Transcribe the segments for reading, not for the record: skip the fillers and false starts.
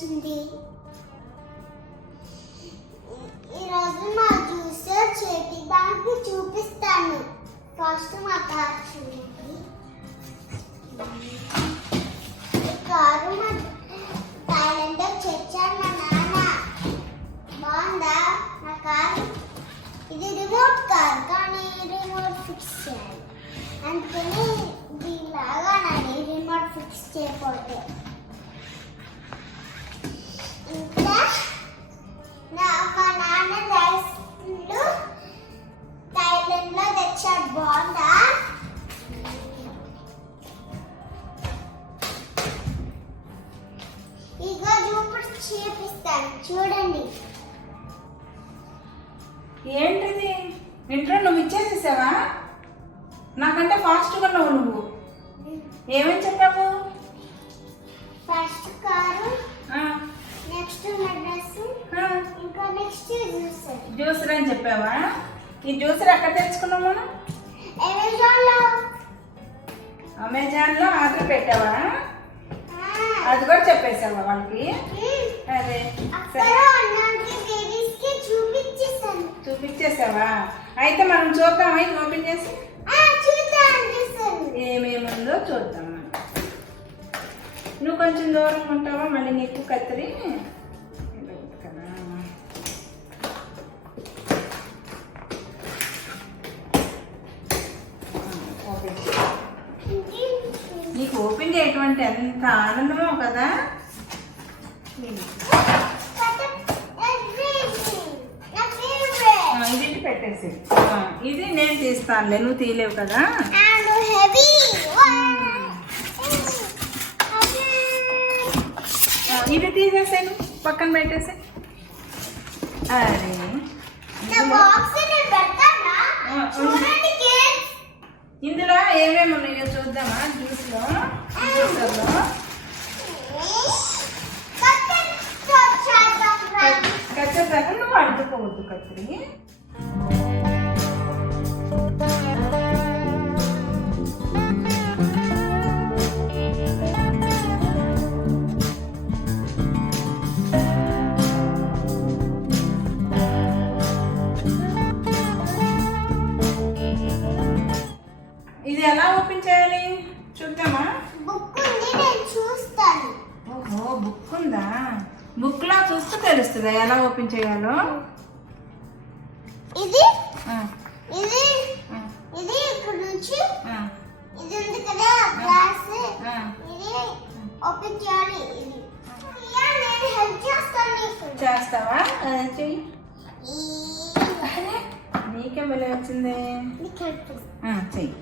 వచ్చింది. ఈరోజు మా జ్యూస్ చేపిద్దానికి చూపిస్తాను. ఫస్ట్ మా కారు చూడండి. ఈ కారు మా థాయిలాండ్లో తెచ్చాడు మా నాన్న. బాగుందా నా కారు? ఇది రిమోట్ కార్, కానీ రిమోట్ ఫిక్స్ చేయాలి. అందుకని దీనిలాగా నాని రిమోట్ ఫిక్స్ చేయకపోతే. ఇంకా మా నాన్న రైస్లు థాయిలాండ్లో తెచ్చాడు. బాగుందా? ఇగో ఇప్పుడు చూపిస్తాను చూడండి. ఏంటిది? ఇంట్లో నువ్వు ఇచ్చేసేసావా? నాకంటే ఫాస్ట్గా ఉన్నావు నువ్వు. ఏమేమి చెప్పావు? ఫస్ట్ కారు, నెక్స్ట్ నా డ్రెస్, ఇంకా నెక్స్ట్ జ్యూసర్. జ్యూసర్ అని చెప్పావా? ఈ జ్యూసర్ ఎక్కడ తెచ్చుకున్నావు మనం? అమెజాన్లో ఆర్డర్ పెట్టావా? అది కూడా చెప్పేసావా వాళ్ళకి? అదే చూపించేసావా? అయితే మనం చూద్దామా? ఇది ఓపెన్ చేసి ఏమేముందో చూద్దాం. నువ్వు కొంచెం దూరం ఉంటావా? మళ్ళీ నీకు కత్తిరి కదా. నీకు ఓపెన్ చేయటం అంటే ఎంత ఆనందమో కదా. ఇది పెట్టేసి ఇది నేను తీస్తానులే, నువ్వు తీయలేవు కదా. ఇది తీసేసాను, పక్కన పెట్టేసి. అరే ఇందులో ఏమేమి ఉన్నాయో చూద్దామా? జ్యూస్లో కచ్చా నువ్వు అడ్డుకోవద్దు కత్తిరి. ఇది ఎలా ఓపెన్ చేయాలి చూద్దామా? బుక్ ఉంది, నేను చూస్తాను. ఓహో, బుక్ ఉందా? బుక్ లో చూస్తే తెలుస్తుందా ఎలా ఓపెన్ చేయాలో? ఇది ఇది ఇది ఇక్కడ నుంచి ఇది ఉంది కదా గ్లాస్, ఇది ఓపెన్ చేయాలి. ఇది నేను హెల్ప్ చేస్తాను నీకు. చేస్తావా? చెయ్యి. నీకే వెళ్ళి వచ్చింది. చెయ్యి.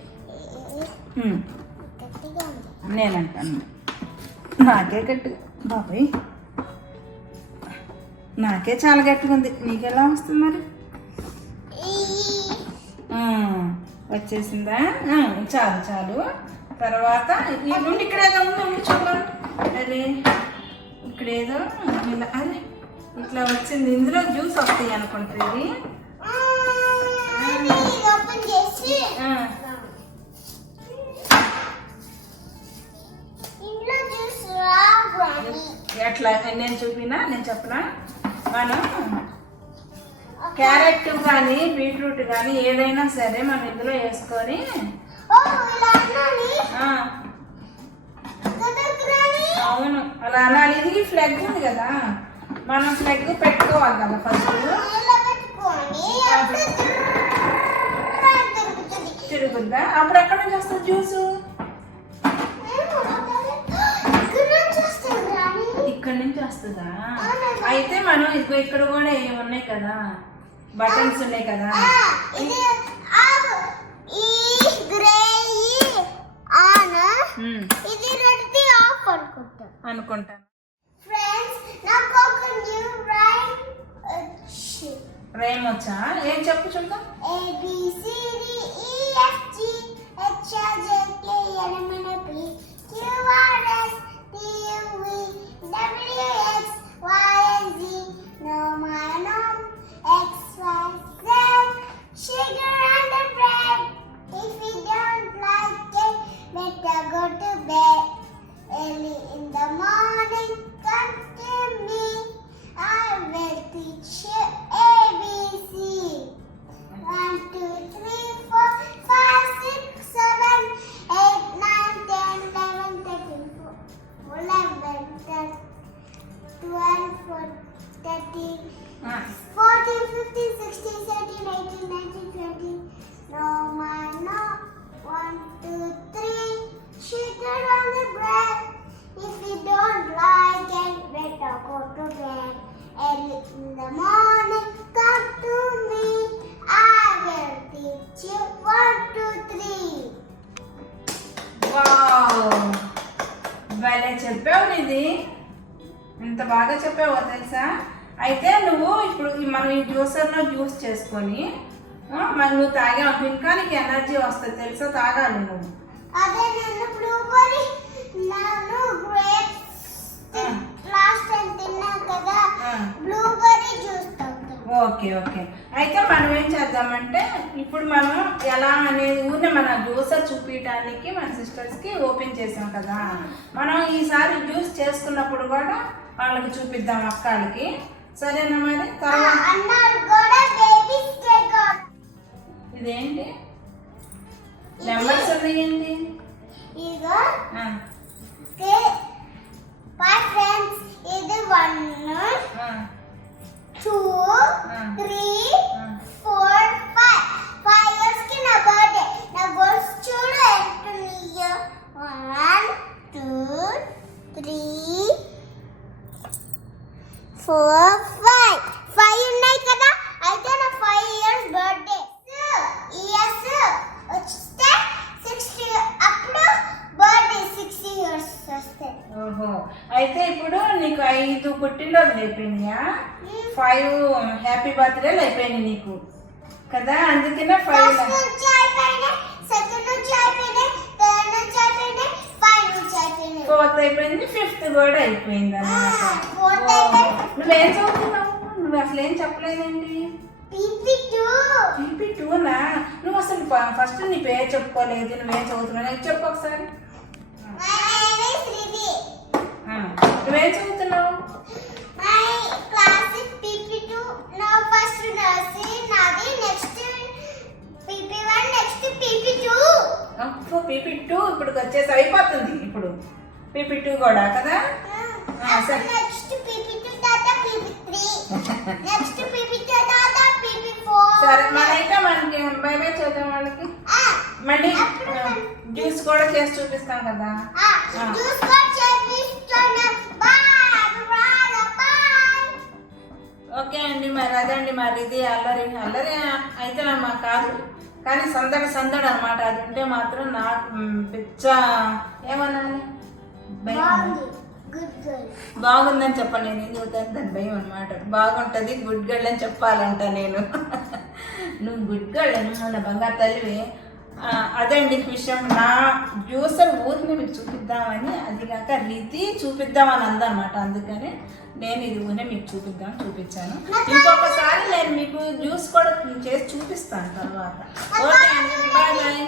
నేనంటాను నాకే గట్టిగా. బాబాయ్ నాకే చాలా గట్టిగా ఉంది, నీకెలా వస్తుంది మరి? వచ్చేసిందా? చాలు చాలు. తర్వాత నుండి ఇక్కడ ఏదో ఉంది చూద్దాం. అరే ఇక్కడ ఏదో ఇలా, అరే ఇట్లా వచ్చింది. ఇందులో జ్యూస్ వస్తాయి అనుకుంటుంది. ఎట్లా నేను చెప్పనా? మనం క్యారెట్ కానీ బీట్రూట్ కానీ ఏదైనా సరే మనం ఇందులో వేసుకొని అవును అలా అనాలి. ఇది ఫ్లగ్ ఉంది కదా, మనం ఫ్లగ్ పెట్టుకోవాలి కదా ఫస్ట్. తిరుగుద్దా? అప్పుడు ఎక్కడ నుంచి వస్తుంది జ్యూసు? ఇక్కడ నుంచి వస్తుందా? అయితే మనం ఇక్కడ కూడా ఏమున్నాయి కదా, బటన్స్ ఉన్నాయి కదా. అనుకుంటాను. రైమ్ వచ్చా? ఏం చెప్పు చూద్దాం. Better go to bed early in the morning. Come to భలే చెప్పావు ఇది, ఇంత బాగా చెప్పావో తెలుసా. అయితే నువ్వు ఇప్పుడు మనం ఈ జ్యూసర్లో జ్యూస్ చేసుకొని మరి నువ్వు తాగావు ఇంకా నీకు ఎనర్జీ వస్తుంది తెలుసా, తాగాలి నువ్వు. అదే నేను బ్లూబెర్రీ నేను గ్రేప్స్ లాస్ట్ టైం తిన్నా కదా, బ్లూబెర్రీ జ్యూస్ తాగుతాను. Okay okay. అయితే మనం ఏం చేద్దామంటే ఇప్పుడు మనం ఎలా అనేది ఊరినే మన జ్యూసర్ చూపించడానికి మన సిస్టర్స్కి ఓపెన్ చేసాం కదా, మనం ఈసారి జ్యూస్ చేసుకున్నప్పుడు కూడా వాళ్ళకి చూపిద్దాం అక్కడికి, సరేనా మరి. ఇదేంటి నెంబర్స్ ఉన్నాయండి? ఇది 1 2 3 4 5 ఇయర్స్ కి నా బర్త్డే. నా గోల్స్ చూడు ఎంతున్నాయో. 1 2 3 4 5 ఉన్నాయి కదా, అయితే నా 5 ఇయర్స్ బర్త్డే. ఇయర్స్ వస్తే 60 అప్పుడు బర్త్డే 60 ఇయర్స్ వస్తే. ఓహో, అయితే ఇప్పుడు నీకు 5 పుట్టినరోజులు అయిపోయినాయా? 5 హ్యాపీ బర్త్డేలు అయిపోయినాయి నీకు కదా, అందుకనే 5 నుంచి అయిపోయినాయి, సెకండ్ నుంచి అయిపోయినాయి, థర్డ్ నుంచి అయిపోయినాయి, 5 నుంచి అయిపోయినాయి, 4th అయిపోయింది, 5th కూడా అయిపోయింది అన్నమాట. ఫోర్త్ అయిపోయింది. నువ్వేం చదువుతున్నావు? నువ్వు అసలు ఏం చెప్పలేదండి. PP2నా? నువ్వు అసలు ఫస్ట్ నీ పేరు చెప్పుకోలేదు, నువ్వేం చదువుతున్నావు చెప్పు ఒకసారి. నువ్వేం చదువుతున్నావు? PP2 ఇప్పుడు వచ్చేసి అయిపోతుంది, ఇప్పుడు PP2 కూడా కదా. సరే సరే మనైతే మనకి బై బై చేద్దాం వాళ్ళకి, మళ్ళీ జ్యూస్ కూడా చేసి చూపిస్తాం కదా. ఓకే అండి, మరి అదండి, మరి ఇది అల్లరి అల్లరి అయితే అమ్మా కాదు కానీ సందడి సందడి అనమాట. అది ఉంటే మాత్రం నాకు పిచ్చ ఏమన్నాను బాగుందని చెప్పండి, నేను ఏం చదువుతాను దాని భయం అనమాట. బాగుంటుంది గుడ్ గర్ల్ అని చెప్పాలంట నేను. నువ్వు గుడ్ గర్ల్ అని నా బంగారు తల్లివి. అదండి విషయం. నా జ్యూసర్ ఊరిని మీకు చూపిద్దామని, అది కాక రీతి చూపిద్దామని అందనమాట, అందుకని నేను ఇది ఊరినే మీకు చూపించాను. ఇంకొకసారి నేను మీకు జ్యూస్ కూడా చేసి చూపిస్తాను తర్వాత. ఓకే అండి, బాయ్ బాయ్.